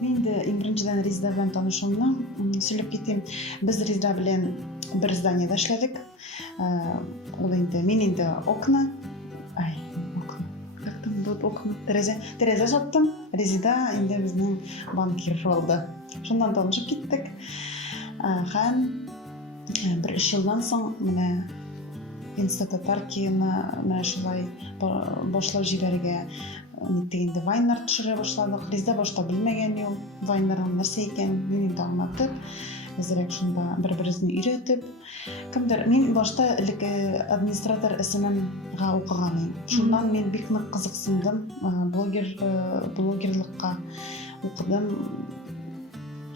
Мен де біріншіден Резида белән танышуымны сөйләп китим. Без Резида белән бер зданиедә эшләдек. Ул инде мин инде окна. Как там будет окна? Тереза саттым. Резида инде безнең банкир булды. Шуннан танышып киттек. Һәм бер 3 елдан соң менә Инстататаркины менә шулай башлап җибәргә нитегенде Вайнер төшерә башладык. Резида башта белмәгән ул Вайнерның нәрсә икән, мин инде аңлатып, әзрәк шунда бер-беребезне өйрәтеп. Кемдер мин башта элек администратор СММ-га укыган идем. Шуннан мин бик нык кызыксындым, блогерлыкка укыдым.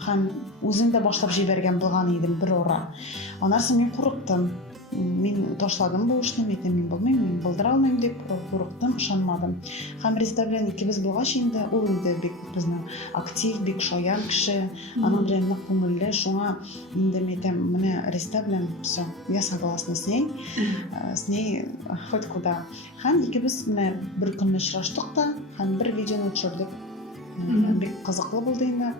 Һәм үзем дә башлап җибәргән булган идем бер ара. Аннан соң мин курыктым. Мин ташладым бу эшне, мин булмыйм, мин булдыра алмыйм дип курыктым, ышанмадым. Һәм Резида белән икебез булгач инде ул инде бик безнең актив, бик шаян кеше, аның белән нык күңелле, шуңа инде мәйтәм, менә Резида белән все, я согласна с ней хоть куда. Һәм икебез менә бер көнне очраштык та, һәм бер видеоны төшердек. Бик кызыклы булды инде,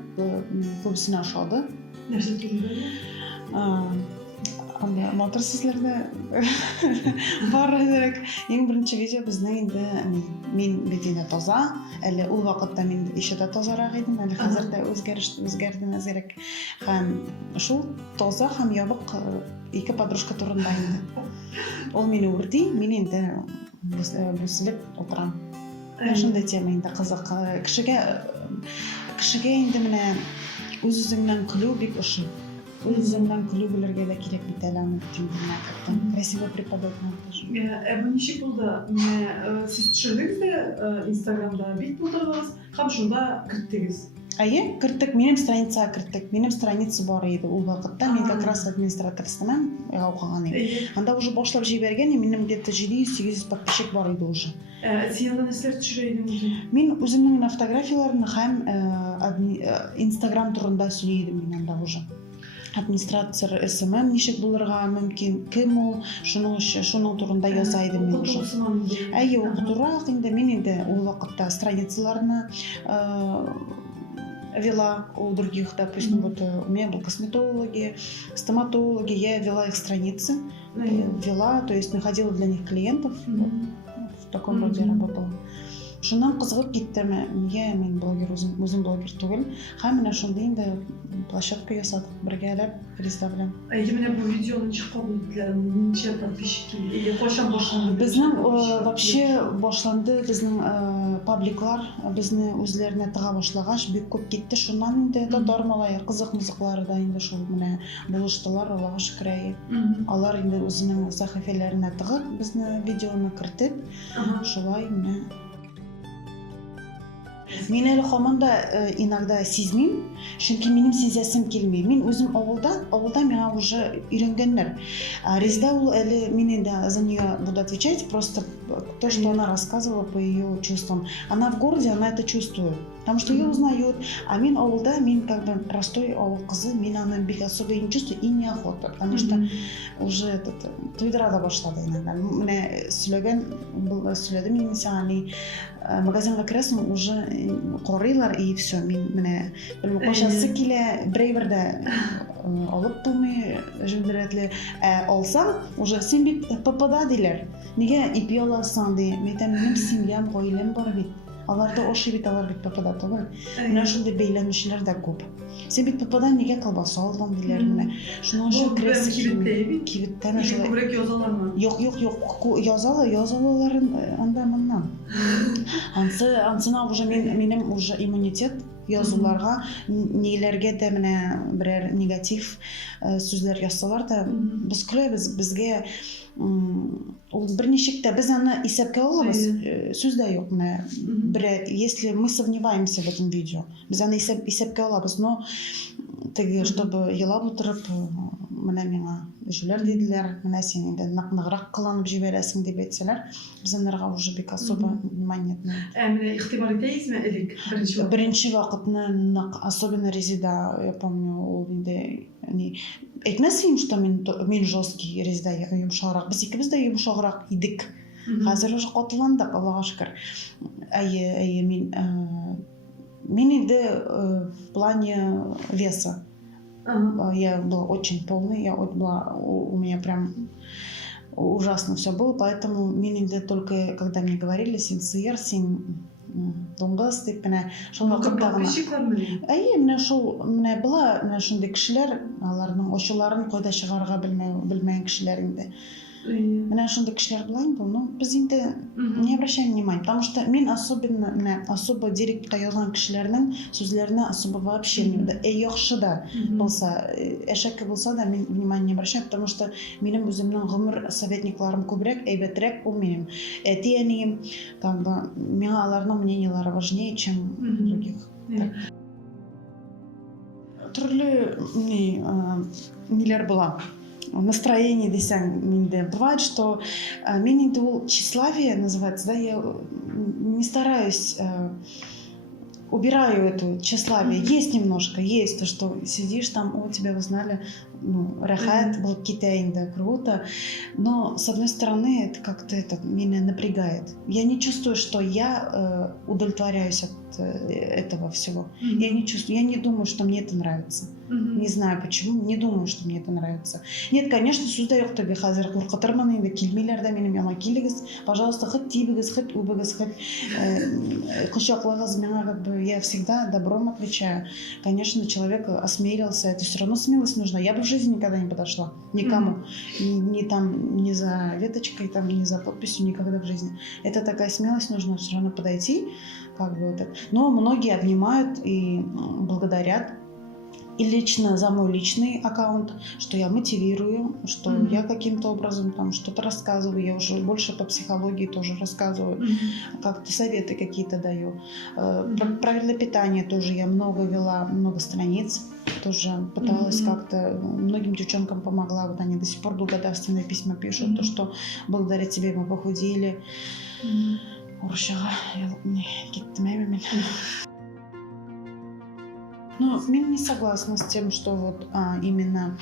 күбесенә ошады. Нәрсә турында? Мотор сүзләрдә бар дирек. Иң беренче видео безнең инде мин бит инде таза, әле ул вакытта мин ише дә тазарак идем, әле хәзер дә үзгәрдем әзрәк. Һәм шул таза һәм ябык ике подружка турында инде. Ул мине үрди, мин инде бүселеп утырам. Шундай тема инде кызык. Кешегә инде менә үз-үзеңнән көлү бик ошый. Үзеңнән көлү белергә дә кирәк бит әле аны тиңдермәк. Красиво преподать надо. Бу ничек булды? Менә сез төшердегез дә Инстаграмда бит булдырдыгыз, һәм шунда керттегез. Әйе, керттек, минем страницага керттек. Минем страница бар иде ул вакытта. Мин как раз администратор исемем укыган идем. Анда уже башлап җибәргән, минем где-то 700-800 подписчик бар иде уже. Син анда нәрсәләр төшерә идең үзең? Мин үземнең фотографияларны һәм Инстаграм турында сөйли идем мин анда уже. Администратор СММ ничек булырга мөмкин, кем ул, шуның турында яза идем мин уже. Әйе, укытурак инде мин инде ул вакытта страницаларны вела у других, допустим, вот у меня был косметологи, стоматологи, я вела их страницы, вела, то есть находила для них клиентов, в таком роде работала. Шуннан кызыгып киттем, нигә мин блогер, үзем блогер түгел, һәм менә шундый инде площадка ясадык бергәләп Резида белән. Менә бу видеоны ничек кабул иттеләр? Ничә подписчики? Или кайчан башланды? Безнең вообще башланды, безнең пабликлар безне үзләренә тыга башлагач бик күп китте. Шуннан инде татар малайлар, кызык-мызыклары да инде шул менә булыштылар, Аллага шөкер. Алар инде үзенең сәхифәләренә тыгып безне видеоны кертеп, шулай менә Мин әле һаман да иногда сизмим, чөнки минем сизәсем килми. Мин үзем авылда миңа уже өйрәнгәннәр. Резида ул әле мин инде за нее буду отвечать, просто то, что она рассказывала по ее чувствам. Она в городе, она это чувствует, потому что ее узнают. А мин авылда, мин как бы простой авыл кызы, мин аны бик особо не чувствую и неохота, потому что уже туйдыра да башлады иногда. Менә сөйләдем мин сиңа, магазинга керәсең, уже карыйлар и все. Мин менә кайчасы килә, берәйбер дә алып булмый, җүндерәтле. Алсам, уже син бит ППда диләр. Нигә ипи аласың ди. Мәйтәм, минем семьям, гаиләм бар бит. Аларда ошый бит, алар бит ППда түгел. Менә шундый бәйләнүчләр дә күп. Син бит ППда нигә колбаса алдың диләр менә. Шуның өчен кибеттәме шулай. Күбрәк язалармы? Юк, язаларын анда моннан. Ансына уже минем уже иммунитет язуларга, ниләргә дә менә берәр негатив сүзләр язсалар да, без көләбез, безгә ул берничек тә без аны исәпкә алабыз, сүз дә юк менә. Если мы сомневаемся в этом видео, без аны исәпкә алабыз, но теге, чтобы елап утырып, менә миңа җүләр диделәр, менә син инде ныграк кыланып җибәрәсең дип әйтсәләр, без аннарга уже бик особо внимание итмәйбез. Менә игътибар итәсезме элек беренче вакытны особенно Резида, я помню, ул инде әйтмәсен, что мин жесткий, Резида йомшаграк, без икебез дә йомшаграк идек. Хәзер уже катыландык, Аллага шөкер. Әйе, мин Мен инде в плане веса. Я была очень полной, у меня прям ужасно все было, поэтому мен инде только когда мне говорили сен сыйыр, сен дуңгыз деп менә шул вакытта гына. Менә шул менә була менә шундый кешеләр, аларның ачуларын кайда чыгарга белмәгән кешеләр инде. Менә шундый кешеләр була инде, но без инде не обращаем внимания, потому что мен особо директка язган кешеләрнең сүзләренә особо вообще яхшы да булса, әшәке булса да мен внимание не обращаю, потому что минем үземнең гомер советникларым күбрәк, әйбәтрәк ул минем. Әти-әнием, как бы миңа аларның мнениелары важнее, чем других. Төрле ниләр була. Настроение десян минде. Бывает, что минде ул тщеславие называется, да, я не стараюсь, убираю это тщеславие. Есть немножко, есть то, что сидишь там, тебя вы знали, рахат, был китайнда, круто, но с одной стороны это как-то меня напрягает. Я не чувствую, что я удовлетворяюсь от этого всего. Я не чувствую, я не думаю, что мне это нравится. Не знаю почему, не думаю, что мне это нравится. Нет, конечно, сюда я тебе хазар куркатырман инде килмиләрдә минем яңа килегез, пожалуйста, хоть тибегез, хоть убегез, хоть кочаклагыз миңа, как бы я всегда добром отвечаю. Конечно, человек осмелился, это все равно смелость нужна. Я бы в жизни никогда не подошла никому, ни за веточкой, ни за подписью, никогда в жизни. Это такая смелость, нужно все равно подойти, как бы вот. Но многие обнимают и благодарят. И лично за мой личный аккаунт, что я мотивирую, что я каким-то образом там что-то рассказываю, я уже больше по психологии тоже рассказываю, как-то советы какие-то даю. Про правильное питание тоже я много вела, много страниц, тоже пыталась как-то, многим девчонкам помогла, вот они до сих пор благодарственные письма пишут, то, что благодаря тебе мы похудели. Но я не согласна с тем, что вот именно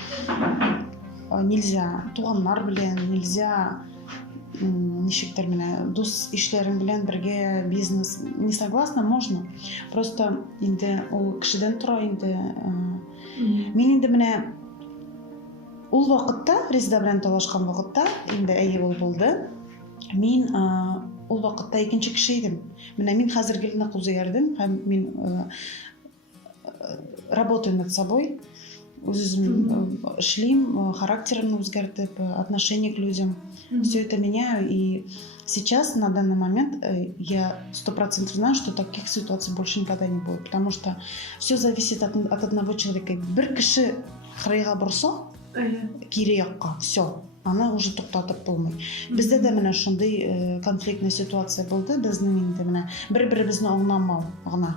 нельзя туганнар белән, нельзя ничектер менә дус ишләрен белән бергә бизнес. Не согласна, можно. Просто инде ул кешедән тора инде. Мин инде менә ул вакытта, Резда белән талашкан вакытта, инде әйе ул булды. Мин ул вакытта икенче кеше идем. Менә мин хәзер генә кузыярдым һәм мин работаю над собой, шлим, характером узгартып, отношение к людям. Все это меняю, и сейчас, на данный момент, я 100% знаю, что таких ситуаций больше никогда не будет, потому что все зависит от одного человека. Бер кеше кырыйга бурса, кире якка, все. Аны уже туктатып булмый. Бездә дә менә шундый конфликтная ситуация булды, безнең инде менә бер-беребезне аңламау гына.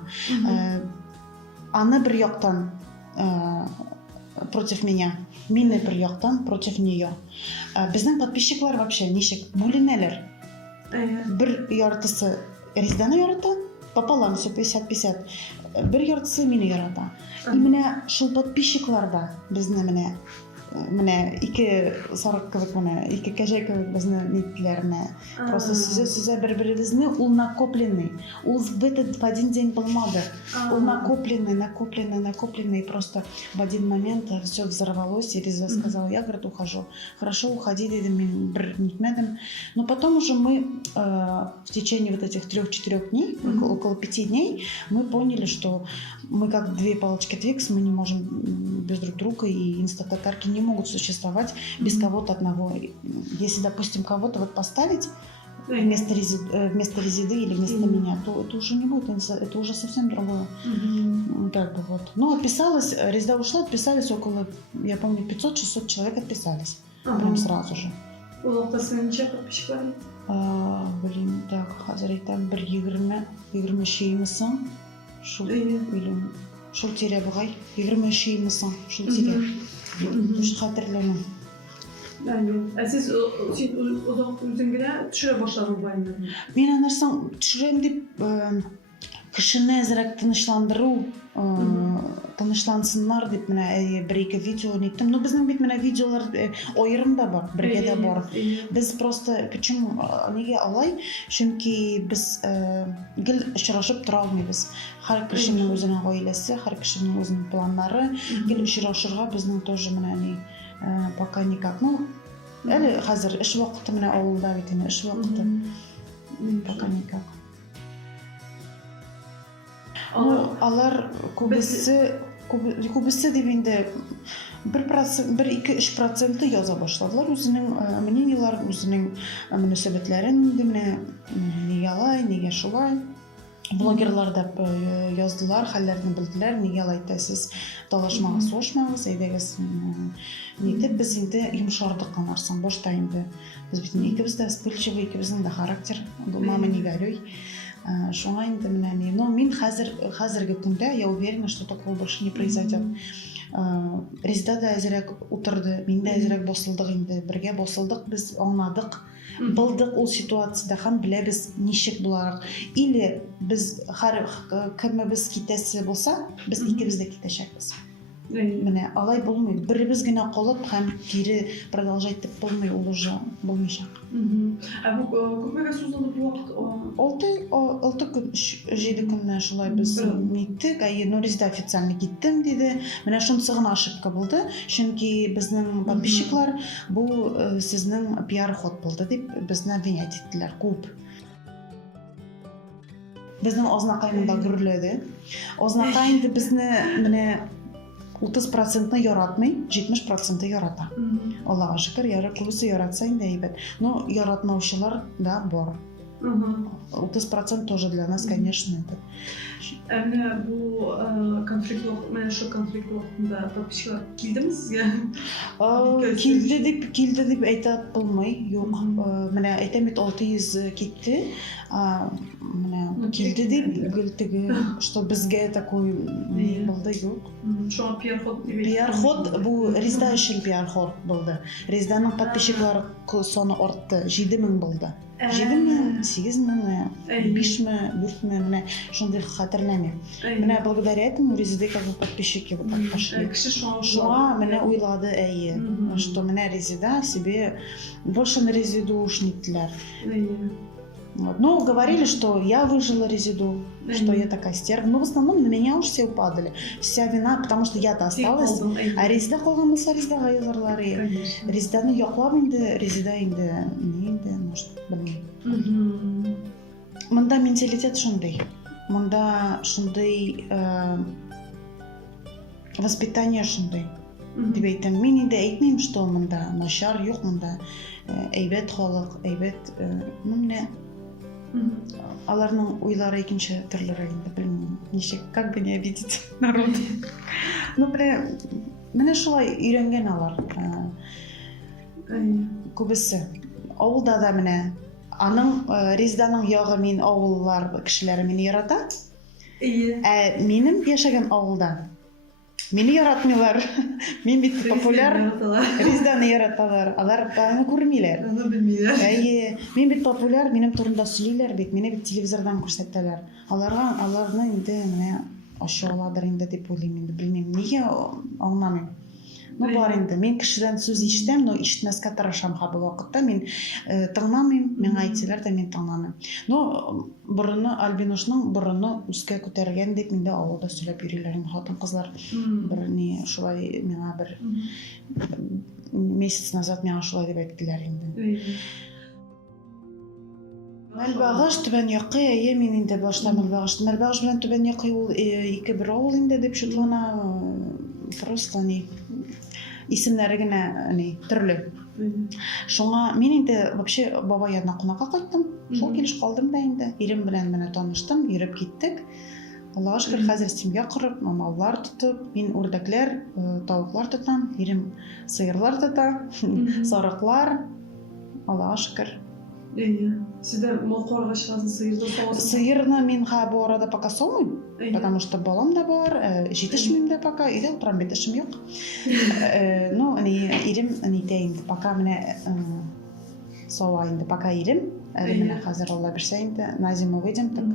Аны бер яктан против меня, мине бер яктан против нее. Безнең подписчиклар вообще ничек бүленәләр. Бер яртысы Резданы ярата, пополам все 50-50. Бер яртысы мине ярата. И менә шул подписчикларда безне менә ике сарык кебек менә ике кәҗә кебек безне нитләр менә просто сүзә бер-беребезне ул накопленный, ул в один день булмады, ул накопленный, просто в один момент все взорвалось, и Реза сказала: я, говорит, ухожу. Хорошо, уходи, дедем, мин бер нитмәдем. Но потом уже мы в течение вот этих 3-4 дней, около 5 дней, мы поняли, что мы как две палочки Твикс, мы не можем без друг друга, и инстататарки не могут существовать без кого-то одного. Если, допустим, кого-то вот поставить вместо Резиды или вместо меня, то это уже не будет, это уже совсем другое. Как бы вот. Но отписалась, Резда ушла, отписались около, я помню, 500-600 человек отписались. Прям сразу же. Блин, так, хазар айтам, бір 20 шеймісің, шул тире бұғай, 20 шеймісің, шул тире. Үш қатырланым. Сіз ұзақ өзіңгілі түшіре башладың байында? Мен анарсан түшірем деп кішіні әзірәк тынычландыру, тынычлансыннар деп менә бір-екі видео неттім. Но біздің бит менә видеолар ойырым да бар, бірге де бар. Біз просто күчім неге алай, чөнки біз гел очрашып тора алмыйбыз. Һәр кешенең үзенең гаиләсе, һәр кешенең үзенең планнары, гел очрашырга безнең тоже менә пока никак. Ну, әле хәзер эш вакыты менә авылда бит инде эш вакыты. Пока никак. Алар күбесе дип инде 1-2-3% яза башладылар үзенең мнениеларын, үзенең мөнәсәбәтләрен инде менә нигә алай, нигә шулай. Блогерлар да яздылар, хәлләрне белделәр, нигә алай итәсез, талашмагыз, сугышмагыз, әйдәгез. Нитеп без инде йомшардык анарсан башта инде. Без бит икебез дә вспыльчивый, икебезнең дә характер, мама не горюй. Шуңа инде менә ни. Но мин хәзерге көндә я уверена, что такого больше не произойдет. Резда да әзрәк утырды, мин дә әзрәк басылдык инде, бергә басылдык, без аңладык. Булдык ул ситуациядә һәм беләбез ничек буларак. Или без һәр кемебез китәсе булса, без икебез дә китәчәкбез. Менә алай булмый. Беребез генә калып һәм кире продолжать итеп булмый, ул уже булмыйчак. Бу күпмегә сузылды бу вакыт? 6 көн, 7 көннән шулай без ниттек. Но Резда официально киттем диде. Менә шунысы гына ошибка булды. Чөнки безнең подписчиклар бу сезнең пиар ход булды дип безне обвинять иттеләр күп. Безнең азнакайында гөрләде. Азнакай инде безне менә 30% яратмый, 70% ярата. Аллаһка шөкер, күбесе яратса инде әйбәт. Но яратмаучылар да бар. 30% тоже для нас, конечно, это. Әмма бу конфликт менә шу конфликт вакытында подписчиклар килдеме сезгә? Килде дип әйтә булмый. Юк, менә әйтәм бит 600 китте. Менә килде дип гөлтеге, что безгә такой булды юк. Шуңа пиар ход дип. Пиар ход бу Резда өчен пиар ход булды. Резданың подписчиклары саны артты, 7000 булды. 7000, 8000, 5000, 4000, менә шундый хәтерләмим. Менә благодаря этому Резиде как бы подписчики вот так пошли. Шуңа менә уйлады әйе, что менә Резида себе больше на Резиду уж нитләр. Ну, говорили, что я выжила Резиду, что я такая стерва. Но в основном на меня уж все упадали. Вся вина, потому что я-то осталась. А Резида калган булса, Резидага язарлар. Резиданы яклап инде, Резида инде, может, белмим. Монда менталитет шундый. Монда шундый воспитание шундый. Дип әйтәм. Мин инде әйтмим, что монда начар юк, монда әйбәт халык, әйбәт, менә аларның уйлары икенче төрлерәк инде, белмим. Ничек, как бы не обидеть народ. Ну, менә шулай өйрәнгән алар. Күбесе. Авылда да менә аның Резданың ягы мин авыллар кешеләре мине ярата. Минем яшәгән авылда мине яратмыйлар. Мин бит популяр. Резданы яраталар. Алар аны күрмиләр. Аны белмиләр. Мин бит популяр, минем турында сөйлиләр бит. Мине бит телевизордан күрсәтәләр. Аларны инде менә ачыгыладыр инде дип уйлыйм инде, белмим. Нигә аңламыйм. Ну, бар инде. Мин кешедән сүз ишетәм, но ишетмәскә тырышам һәр вакытта. Мин тыңламыйм, миңа әйтсәләр дә мин тыңламыйм. Но борыны Альбинушның борыны үскә күтәргән дип инде авылда сөйләп йөриләр хатын-кызлар. Бер ни шулай миңа бер месяц назад миңа шулай дип әйттеләр инде. Мәлбагыш Түбән Якы, әйе, мин инде башта Мәлбагыш белән Түбән Якы ул ике бер авыл инде дип шутлана. Просто ни исемнәре генә төрле. Шуңа мин инде вообще бабай янына кунакка кайттым. Шул килеш калдым да инде. Ирем белән менә таныштым, йөреп киттек. Аллаһка шөкер, хәзер семья корып, маллар тотып, мин үрдәкләр, тавыклар тотам, ирем сыерлар тота, сарыклар. Аллаһка шөкер. Сиздә мал карга чыгасыз, сыерда савасыз. Сыерны мин бу арада пока саумыйм, потому что балам да бар, җитешмим дә пока, өйдә утырам бит, эшем юк. Ну, ирем нитә инде, пока менә сава инде, пока ирем, менә хәзер Алла бирсә инде, на зиму выйдем, так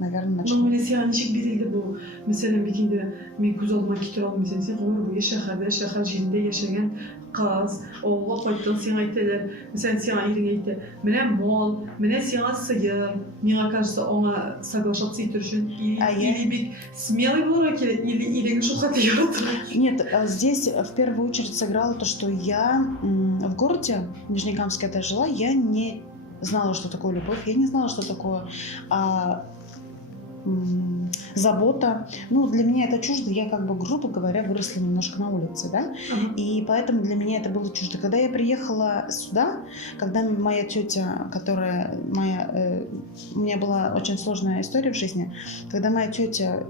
наверное, Ну, начну. мен саған ничек берилди бул? Мисален бекинде мен көз алдыма кетире алмайм, сен гомер бою шахар жеринде жашаган кыз, оолго койдуң, сен айтылар, мисален сен айрың айтты, менә мол, менә сиңа сыйыр, миңа кажется, оңа соглашаться итер үчүн или бик смелый булырга кирәк, или илең шул хәтле яратырга. Нет, здесь в первую очередь сыграло то, что я в городе, в Нижнекамске, когда жила, я не знала, что такое любовь, я не знала, что такое забота. Ну, для меня это чуждо. Я, как бы, грубо говоря, выросла немножко на улице, да? И поэтому для меня это было чуждо. Когда я приехала сюда, когда моя тетя, которая у меня была очень сложная история в жизни, когда моя тетя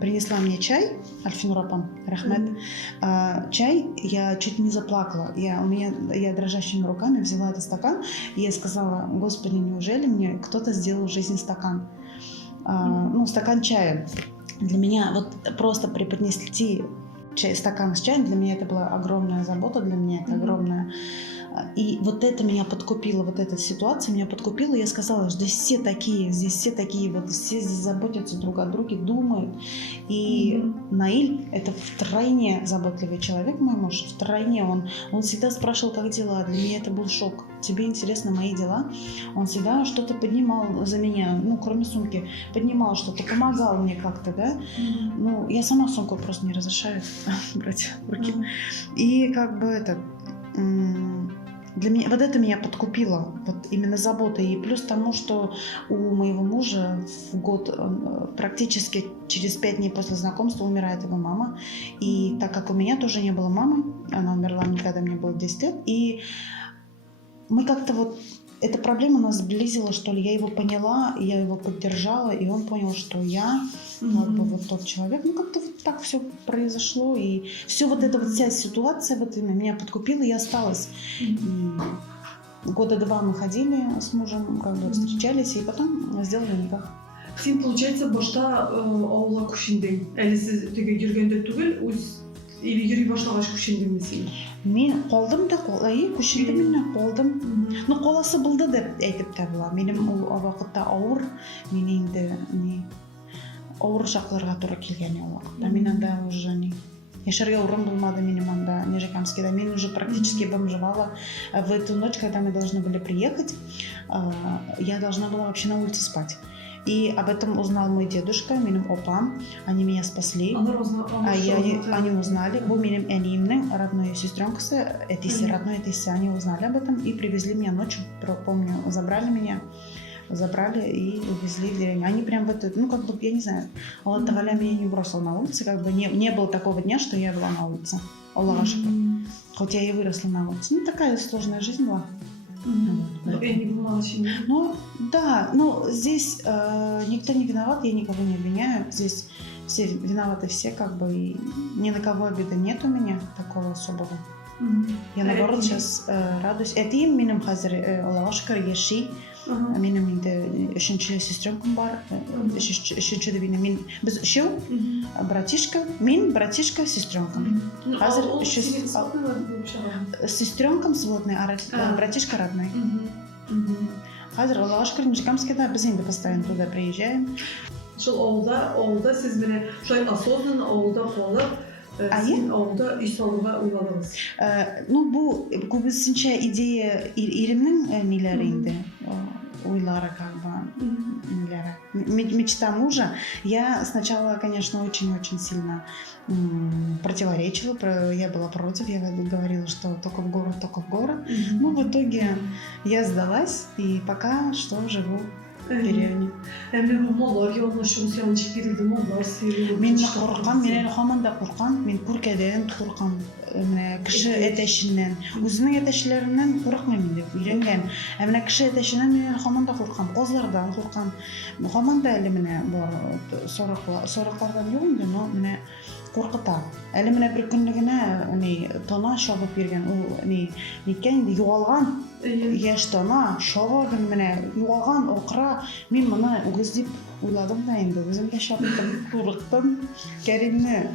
принесла мне чай, Альфинур апам, рахмет, чай, я чуть не заплакала. Я дрожащими руками взяла этот стакан, и я сказала: Господи, неужели мне кто-то сделал в жизни стакан? Ну, стакан чая. Для меня вот просто преподнести стакан с чаем, для меня это была огромная забота, для меня это огромная. И вот это меня подкупило, вот эта ситуация меня подкупила. Я сказала, что здесь все такие, вот все здесь заботятся друг о друге, думают. И Наиль — это втройне заботливый человек, мой муж, втройне. Он всегда спрашивал, как дела. Для меня это был шок. Тебе интересны мои дела? Он всегда что-то поднимал за меня, ну, кроме сумки, поднимал что-то, помогал мне как-то, да. Ну, я сама сумку просто не разрешаю брать в руки. И как бы для меня вот это меня подкупило, вот именно забота. И плюс тому, что у моего мужа в год, практически через 5 дней после знакомства, умирает его мама. И так как у меня тоже не было мамы, она умерла мне, когда мне было 10 лет, и мы как-то вот, эта проблема нас сблизила, что ли, я его поняла, я его поддержала, и он понял, что я как бы вот тот человек. Ну, как-то вот так все произошло, и все вот эта вот вся ситуация вот меня подкупила, и я осталась. И года 2 мы ходили с мужем, как бы встречались, и потом сделали никак. Сен, получается, башта ауылга күчүндүң. Әле сиз теге йөргөндө түгел, или йөри башлагач күчүндүңбү сен? Мен колдум да, күчүндүм, мен колдум. Ну, коласы булды деп айтып та була. Менин ул убакытта ауыр, мен инде ауыр шакларга туура келген ул убакытта. Мен анда уже яшәргә урын булмады минем анда Нижнекамскида. Мен уже практически бомжевала. В эту ночь, когда мы должны были приехать, я должна была вообще на улице спать. И об этом узнал мой дедушка, минем опам. Они меня спасли. Они узнали. Бу минем әниемнең родной сестренкасы, родной әтисе, они узнали об этом и привезли меня ночью, помню, забрали и увезли в деревню. Они прям в эту, ну, как бы, я не знаю, Аллах Тааля меня не бросил на улице, как бы не было такого дня, что я была на улице. Аллах шукр. Хоть я и выросла на улице. Ну, такая сложная жизнь была. Ну, да, ну, здесь никто не виноват, я никого не обвиняю. Здесь все виноваты все, как бы, и ни на кого обиды нет у меня такого особого. Я, наоборот, сейчас радуюсь. Этим минем хазер Аллах шукр яши. Менің енді үшінші сестренкам бар, үшінші деп мен біз үшеу, братишка, сестренкам. Қазір сестренкам сводный, а братишка родной. Қазір Аллаға шүкір Нижнекамскида біз енді постоянно туда приезжаем. Сол ауылда сіз міне шулай осознанно ауылда қалып, сен ауылда үй салуға ойладыңыз. Ну, бұл көбісінше идея иремнің нелері енді. Уйлара, как бы, мечта мужа. Я сначала, конечно, очень-очень сильно противоречила, я была против, я говорила, что только в город. Но в итоге я сдалась и пока что живу в деревне. Мен хаманда куркам, мен күркәдән куркам, менә кеше әтәшеннән, үзенең әтәшләреннән курыкмыйм инде, өйрәнгән. Менә кеше әтәшеннән мен хаманда куркам, кызлардан куркам. Хаманда әле менә бар сорыклардан юк инде, но менә куркыта. Әле менә бер көнне генә тона чабып биргән, ул никән инде югалган. Яшь тона, шагын менә югалган, окра. Мин моны үгез дип уйладым да инде, үзем дә чабып курыктым. Кәримне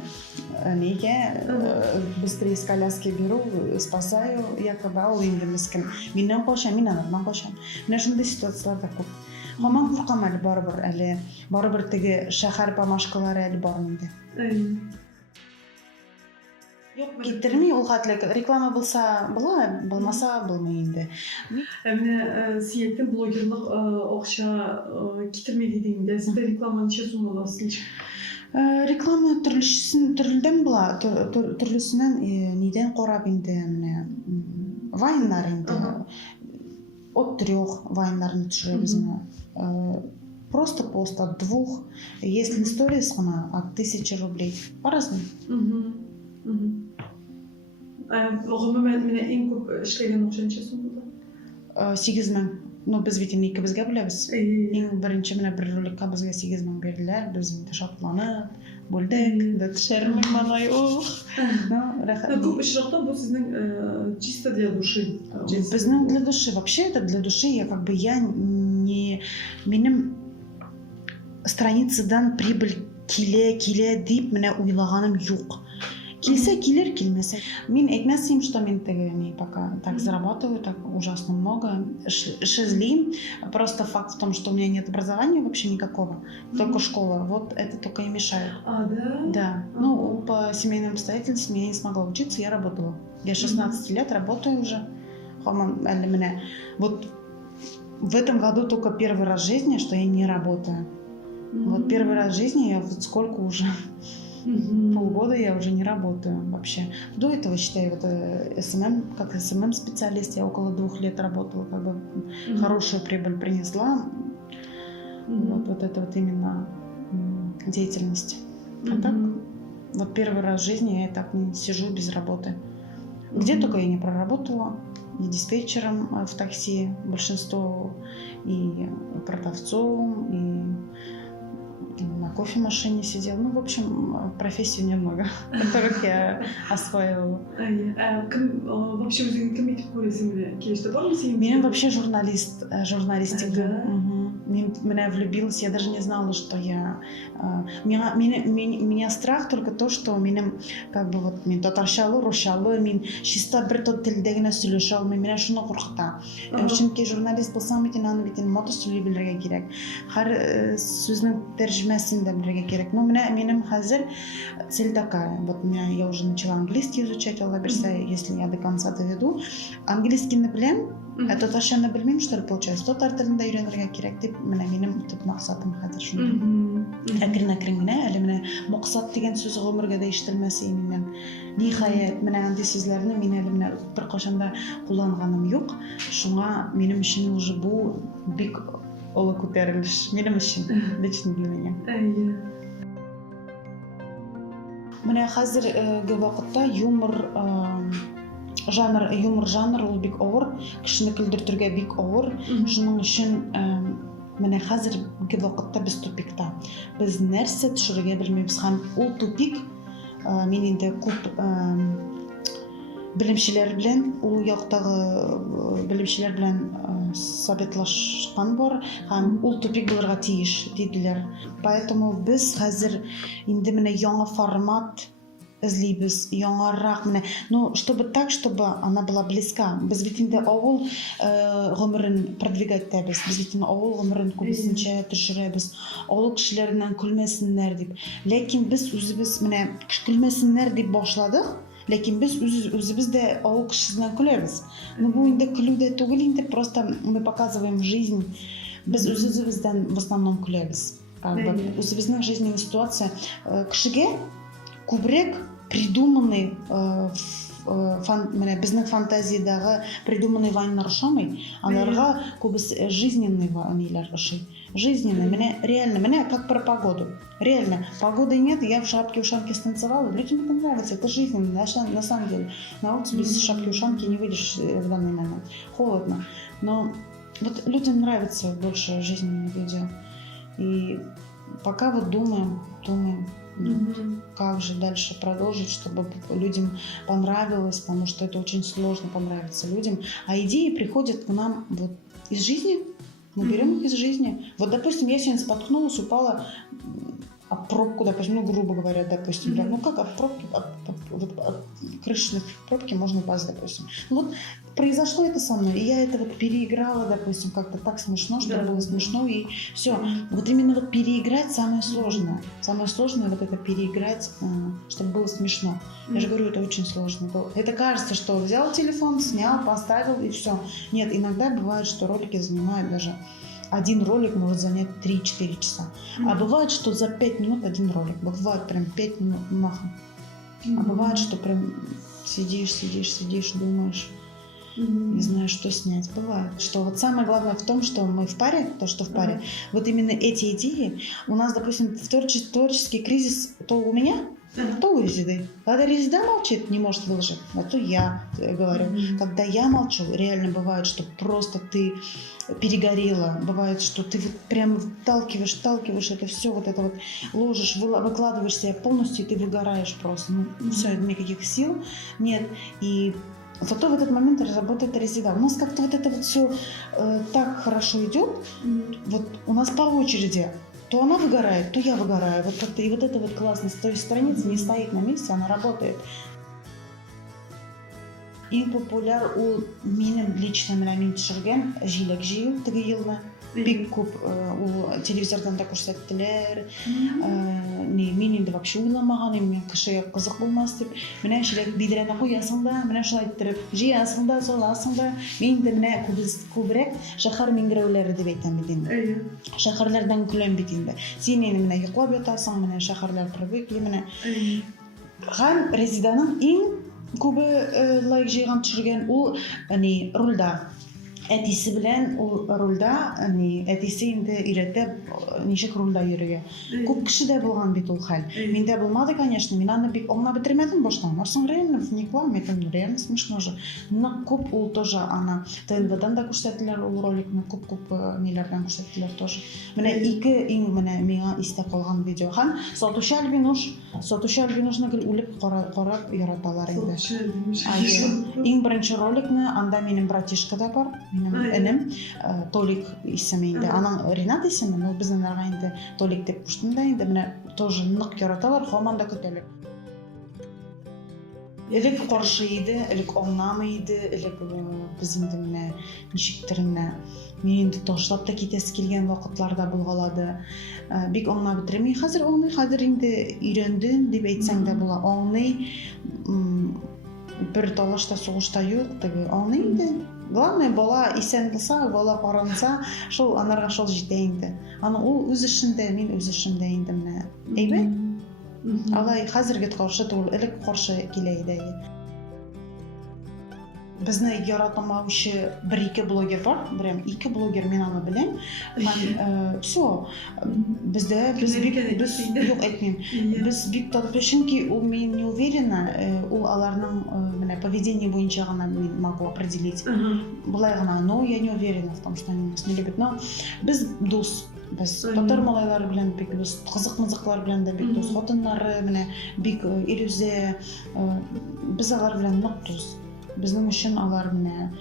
быстрее с коляски беру, спасаю, якобы ал инде мискин. Миннән качам, мин аннан качам. Менә шундый ситуацияларда күп. Хаман куркам әле барыбер теге шәһәр памашкалары әле бар инде. Юк, китерми ул хәтлек реклама булса була, булмаса булмый инде. Менә син блогерлык акча китермәде дигәндә, сез реклама ничә сум аласыз? Реклама төрледән була, төрлесеннән нидән карап инде менә вайннар инде. От 3 вайннарны төшерәбез менә. Просто пост от 2, если сторис гына от 1000 рублей. По-разному. Гомумән менә иң күп эшләгән акча ничә сум булды? 8000. Ну без бит инде икебезгә беләбез. Иң беренче менә бер роликка безгә 8000 бирделәр. Без инде шатланып, бүлдек, дә төшәрме малай. Ну, рәхәт. Күп очракта бу сезнең чисто для души. Безнең для души. Вообще это для души. Я не минем страницадан прибыль килә дип менә уйлаганым юк. Килсә килер, килмәсә. Мин әйтмәсем, что мин пока так зарабатываю, так ужасно много. Эш эзлим. Просто факт в том, что у меня нет образования вообще никакого. Только школа. Вот это только и мешает. Да? Да. Ну, по семейным обстоятельствам я не смогла учиться, я работала. Я 16 лет работаю уже. Вот в этом году только первый раз в жизни, что я не работаю. Вот первый раз в жизни я вот сколько уже... Полгода я уже не работаю вообще. До этого, считаю, вот как СММ-специалист, я около 2 лет работала, как бы хорошую прибыль принесла. Вот это вот именно деятельность. А так, вот первый раз в жизни я так не сижу без работы. Где только я не проработала. И диспетчером в такси большинство, и продавцом, и на кофемашине сидел. Ну, в общем, профессий немного, которых я освоила. Вообще, вы кем итеп күрәсең? Кеште бармы син? Я вообще журналистика. Меня влюбилась, я даже не знала, что я... Меня страх только то, что меня как бы вот мен татарчалы, русчалы, мен чисто бер тот телдә генә сөйләшә алмыйм, менә шуны куркыта. Чөнки журналист булсам бит инде мото сөйли белергә кирәк. Һәр сүзнең тәрҗемәсен дә белергә кирәк. Ну, минем хәзер цель такая. Вот я уже начала английский изучать, Алла бирсә, если я до конца доведу. Английскийны беләм, татарчаны белмим, что ли, получается. Татар телендә өйрәнергә кирәк дип, менә минем төп максатым хәзер шундый. Әкрен-әкрен генә, әле менә максат дигән сүз гомергә дә ишетелмәсә миннән. Ниһаять, менә андый сүзләрне мин әле менә беркайчан да кулланганым юк. Шуңа минем өчен уже бу бик олы күтәрелеш. Минем өчен, лично для меня. Менә хәзерге вакытта юмор жанр ул бик авыр, кешене көлдертергә бик авыр. Шуның өчен менә хәзерге вакытта без тупикта. Без нәрсә төшерергә белмибез һәм ул тупик мин инде күп белемчеләр белән, ул яктагы белемчеләр белән советлашкан бар һәм ул тупик булырга тиеш диделәр. Поэтому без хәзер инде менә яңа формат эзлибез, яңарак менә, ну, чтобы так, чтобы она была близка. Без бит инде авыл гомерен продвигать итәбез. Без бит инде авыл гомерен күбесенчә төшерәбез. Авыл кешеләреннән көлмәсеннәр дип. Ләкин без үзебез менә көлмәсеннәр дип башладык. Ләкин без үзебез дә авыл кешесеннән көләбез. Ну, бу инде көлү дә түгел инде, просто мы показываем жизнь. Без үзебездән в основном көләбез. Үзебезнең жизненная ситуация кешегә күбрәк придуманный безнең фантазиядагы придуманный вайннар ошамый, аларга күбесе жизненный вайннар ошый. Жизненный, менә реально, менә как про погоду. Реально, погоды нет, я в шапке-ушанке станцевала, людям это нравится, это жизненно, на самом деле. На улице без шапки-ушанки не выйдешь в данный момент, холодно. Но вот людям нравится больше жизненные видео. И пока вот думаем, как же дальше продолжить, чтобы людям понравилось, потому что это очень сложно понравиться людям. А идеи приходят к нам вот из жизни, мы берем их из жизни. Вот, допустим, я сегодня споткнулась, упала, об пробку, допустим, ну, грубо говоря, допустим, да, ну, как об пробке, об крышной пробке можно упасть, допустим. Ну, вот произошло это со мной, и я это вот переиграла, допустим, как-то так смешно, что было смешно, и все. Вот именно вот переиграть самое сложное. Самое сложное вот это переиграть, чтобы было смешно. Я же говорю, это очень сложно. Это кажется, что взял телефон, снял, поставил, и все. Нет, иногда бывает, что ролики занимают даже... Один ролик может занять 3-4 часа. А бывает, что за 5 минут один ролик. Бывает прям 5 минут махом. А бывает, что прям сидишь, думаешь, не знаешь, что снять. Бывает. Что вот самое главное в том, что мы в паре, то, что в паре, вот именно эти идеи, у нас, допустим, творческий кризис, то у меня, то у Резиды. Когда Резида молчит, не может выложить, а то я говорю. Когда я молчу, реально бывает, что просто ты перегорела. Бывает, что ты вот прям вталкиваешь это все, вот это вот ложишь, выкладываешь себя полностью, и ты выгораешь просто. Ну, все, никаких сил нет. И зато в этот момент работает Резида. У нас как-то вот это вот все так хорошо идет. Вот у нас по очереди. То она выгорает, то я выгораю. Вот как-то и вот это вот классно. То есть страница не стоит на месте, она работает. Ең популяр ул минем лично мен төшергән җиләк җыю теге елны. Бик күп ул телевизордан да күрсәттеләр. Мин инде вообще уйламаган идем, кешегә кызык булмас дип. Менә җиләк бидрәне куясың да, менә шулай иттереп җыясың да, саласың да. Мин инде менә күбрәк шәһәр миңгерәүләре дип әйтәм бит инде. Шәһәрләрдән көләм бит инде. Син инде менә йоклап ятасың, менә шәһәрләр привыкли менә. Һәм Резиданың иң күбе лайк җыйган төшергән ул рульда. Әтисе белән ул рульда, әтисе инде өйрәтә ничек рульда йөрергә. Күп кешедә булган бит ул хәл. Миндә булмады, конечно, мин аны бик аңлап бетермәдем баштан. Арсын реально вникла, мен реально смешно же. Но күп ул тоже ана ТНВ-дан да күрсәттеләр ул роликны, күп ниләрдән күрсәттеләр тоже. Менә ике иң менә миңа истә калган видео. Һәм Сатучы Альбинушны гел үлеп карап яраталар инде. Иң беренче роликны анда минем братишка да бар. Минем энем Толик исеме инде. Аның Ринат исеме, но безнең арага инде Толик дип куштым да инде. Менә тоже нык яраталар, һаман да көтәләр. Элек каршы иде, элек аңламый иде, элек без инде менә ничектер менә мин инде ташлап та китәсе килгән вакытларда булгалады. Бик аңлап бетерми. Хәзер аңлый, хәзер инде өйрәндем дип әйтсәң дә була. Аңлый. Бер талашта сугышта юк, теге аңлый инде. Главное, бала исән булса, бала каранса, шул анарга шул җитә инде. Аны ул үз эшендә, мин үз эшемдә инде менә. Әйбәт. Алай хәзерге каршы түгел, элек каршы килә иде. Безне яратмаучы бер-ике блогер бар, прям ике блогер мин аны беләм. Һәм всё. Бездә без юк әйтмим. Без бик татып, чөнки ул мин не уверена, ул аларның менә поведение буенча гына мин могу определить. Булай гына, но я не уверена в том, что они нас не любят. Но без дус. Без татар малайлары белән бик дус, кызык-мызыклар белән дә бик дус, хатыннары менә бик ирүзә, без алар белән нык дус. Безнең өчен алар менә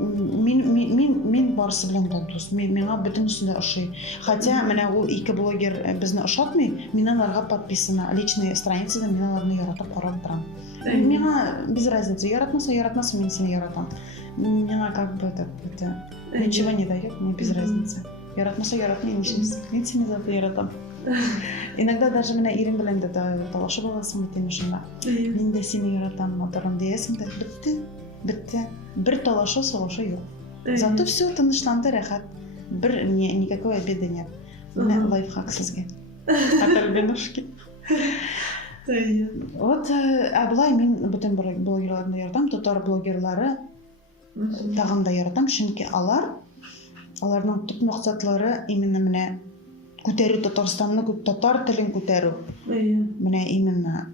мин барысы белән дә дус. Миңа бөтенесе дә ошый. Хотя менә ул ике блогер безне ошатмый, мин аларга подписана, личные страницада мин аларны яратып карап торам. Миңа без разницы, яратмаса, мин сине яратам. Миңа как бы это ничего не дает, мне без разницы. Яратмаса яратмый, мин сине заты яратам. Иногда даже менә ирем белән дә талашып аласың бит инде шунда. Мин дә сине яратам, моторым диясең дә битте. Бер талашу сугышы юк. Зато все тынычланды, рәхәт. Бер никакой обиды нет. Менә лайфхак сезгә. Альбинушки. Вот, булай мин бөтен блогерларны яратам, татар блогерлары тагын да яратам, чөнки аларның төп максатлары именно менә күтәрү Татарстанны, татар телен күтәрү. Менә именно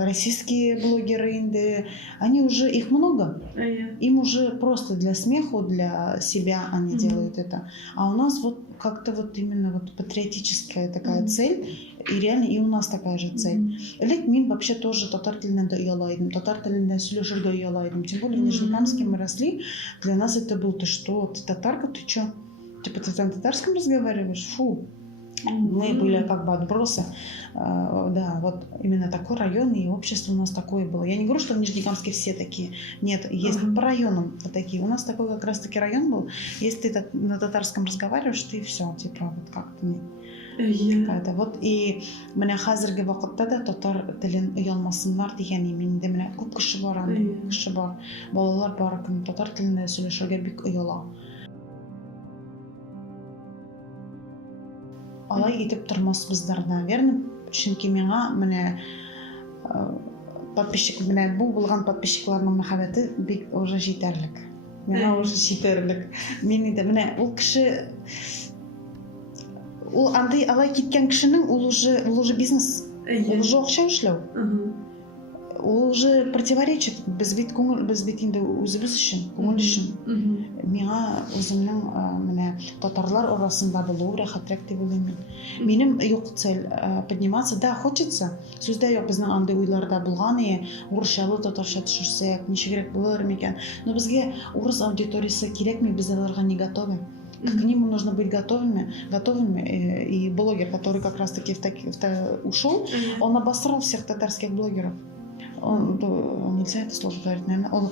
российские блогеры инде, они уже, их много. Им уже просто для смеху, для себя они делают это. А у нас вот как-то вот именно вот патриотическая такая цель, и реально и у нас такая же цель. Элек мин вообще тоже татар теленнән дә уялайдым, татар телендә сөйләшергә уялайдым. Тем более в Нижнекамске мы росли, для нас это был, ты что, ты татарка, ты чё? Типа ты там татарском разговариваешь? Фу. Мы были как бы отбросы. Да, вот именно такой район, и общество у нас такое было. Я не говорю, что в Нижнекамске все такие. Нет, есть по районам вот такие. У нас такой как раз-таки район был. Если ты на татарском разговариваешь, ты все, типа, вот как-то не... Какая-то. Вот и менә хәзерге вакытта да татар телен оялмасыннар дигән миндә менә күп кеше бар, кеше бар. Балалар бар, кем татар телендә сөйләшергә бик ояла. Алай итеп тормасбыздар, наверное, чөнки миңа менә подписчик менә бу булган подписчикларның мәхәббәте бик уже җитәрлек. Миңа уже җитәрлек. Мин инде менә ул кеше ул андый алай киткән кешенең ул уже бизнес, ул уже акча эшләү. Ул уже противоречит без бит инде үзебез өчен, күңел өчен. Миңа үземнең менә татарлар арасында булу рәхәтрәк дип уйлыйм. Минем юк цель подниматься, да, хочется. Сүздә юк, безнең андый уйларда булган иде, урысчалы татарча төшерсәк, ничегрәк булыр микән. Но безгә урыс аудиториясе кирәкми, без аларга не готовы. К ним нужно быть готовыми. И блогер, который как раз-таки ушел, он обосрал всех татарских блогеров. Нельзя это слово говорить, наверное. Он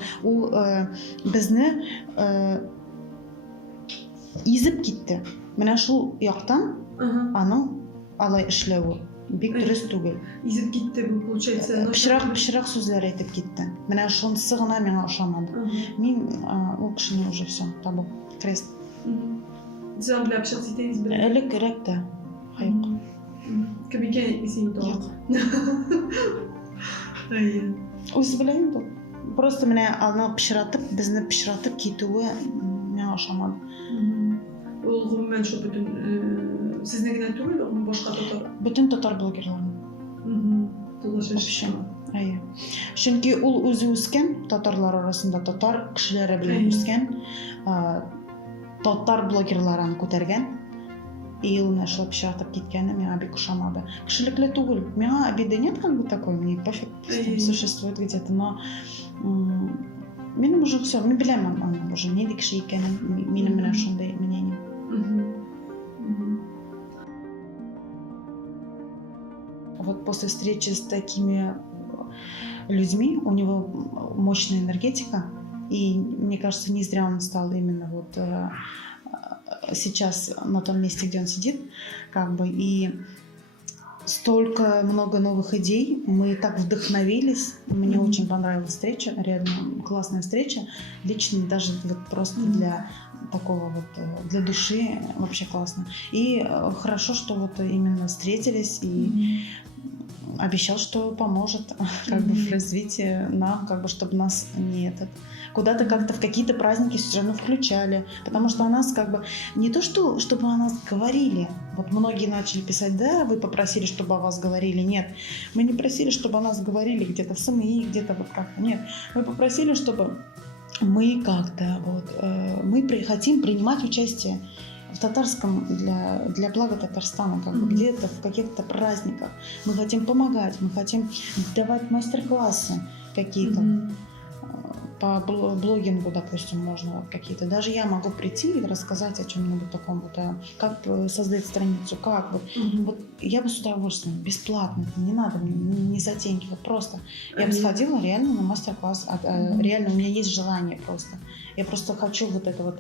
безне изеп китте. Менә шул яктан аның алай эшләве бик дөрес түгел. Изеп китте бу, получается. Пычрак сүзләр әйтеп китте. Менә шунысы гына миңа ошамады. Мин ул кешене уже все, табу, крест. Сез аңа белән общаться итәгез бит. Элек тә. Юк. Кем икән исең тора? Үзе беләм бу. Просто менә аны безне пычратып китүе миңа ошамады. Ул гомумән шул бөтен сезне генә түгел, башка татар. Бөтен татар блогерларны. Вообще. Чөнки ул үзе үскән татарлар арасында татар кешеләре белән үскән, татар блогерларын күтәргән. И ул нашлап чатып киткәне миңа бик ошамады. Кешелекле түгел. Миңа обиды нет как бы такой, мне пофиг, существует где-то, но минем уже все, мин беләм аны уже нинди кеше икәнен, минем менә шундый мнение. Вот после встречи с такими людьми у него мощная энергетика, и мне кажется, не зря он стал именно вот сейчас на том месте, где он сидит, как бы, и столько много новых идей, мы так вдохновились, мне очень понравилась встреча, реально классная встреча, лично даже вот просто для такого вот, для души вообще классно. И хорошо, что вот именно встретились, и обещал, что поможет как бы в развитии нам, как бы, чтобы нас не куда-то как-то в какие-то праздники все равно включали, потому что о нас как бы не то, что чтобы о нас говорили. Вот многие начали писать, да, вы попросили, чтобы о вас говорили. Нет, мы не просили, чтобы о нас говорили где-то в СМИ, где-то вот как-то. Нет, мы попросили, чтобы мы как-то вот мы хотим принимать участие в татарском для блага Татарстана, как бы, где-то в каких-то праздниках. Мы хотим помогать, мы хотим давать мастер-классы какие-то. По блогингу, допустим, можно вот какие-то. Даже я могу прийти и рассказать о чем-нибудь таком, вот, как создать страницу, как вот. Вот я бы с удовольствием, бесплатно, не надо, не за деньги, вот просто. Я бы сходила реально на мастер-класс, реально у меня есть желание просто. Я просто хочу вот это вот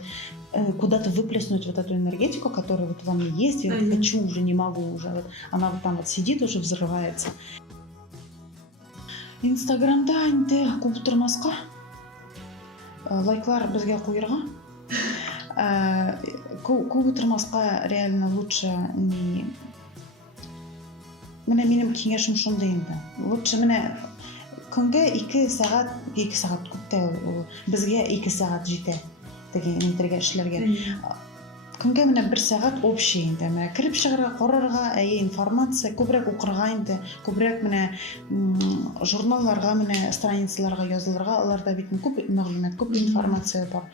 куда-то выплеснуть вот эту энергетику, которая вот во мне есть, я вот хочу уже, не могу уже. Вот, она вот там вот сидит, уже взрывается. Инстаграмда инде күп тормаска. Лайклар безгә куярга. Күп тормаска реально лучше не... Менә минем киңәшем шундый инде. Лучше менә көнгә 2 сагать күптә ул. Безгә 2 сагать җитә. Теге интернетка эшләргә. Көнгә менә 1 сагать общий инде. Менә кирип чыгарга, карарга, информация, күбрәк укырга инде, күбрәк менә журналларга, менә страницаларга язылырга, аларда бит күп мәгълүмат, күп информация бар.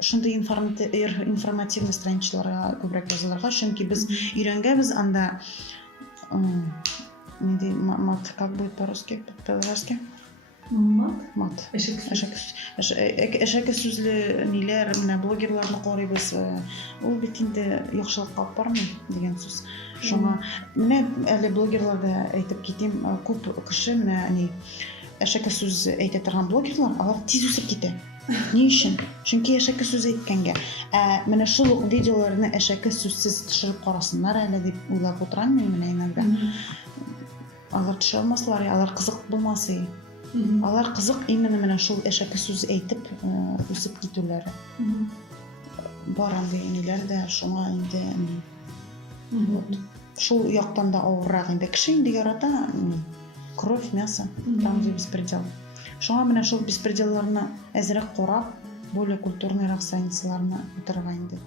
Шундый информативный страничаларга күбрәк язылырга, чөнки без өйрәнгәнбез анда как будет по-русски, по-татарски? Мат. Эшек сүз. Әшәке сүзле ниләр, менә блогерларны карыйбыз. Ул бит инде яхшылыкка алып бармый дигән сүз. Шуңа менә әле блогерларда әйтеп китим, күп кеше менә әшәке сүз әйтә торган блогерлар, алар тиз үсеп китә. Ни өчен? Чөнки әшәке сүз әйткәнгә. Менә шул ук видеоларны әшәке сүзсез төшереп карасыннар әле дип уйлап утырам мин менә иногда. Алар төшерә алмаслар, алар кызык булмасы. Алар кызык именно менә шул әшәке сүз әйтеп үсеп китүләре. Бар андый ниләр дә, шуңа инде шул яктан да авыррак инде. Кеше инде ярата кровь, мясо, там где беспредел. Шуңа менә шул беспределларны әзрәк карап, более культурныйрак страницаларны утырырга инде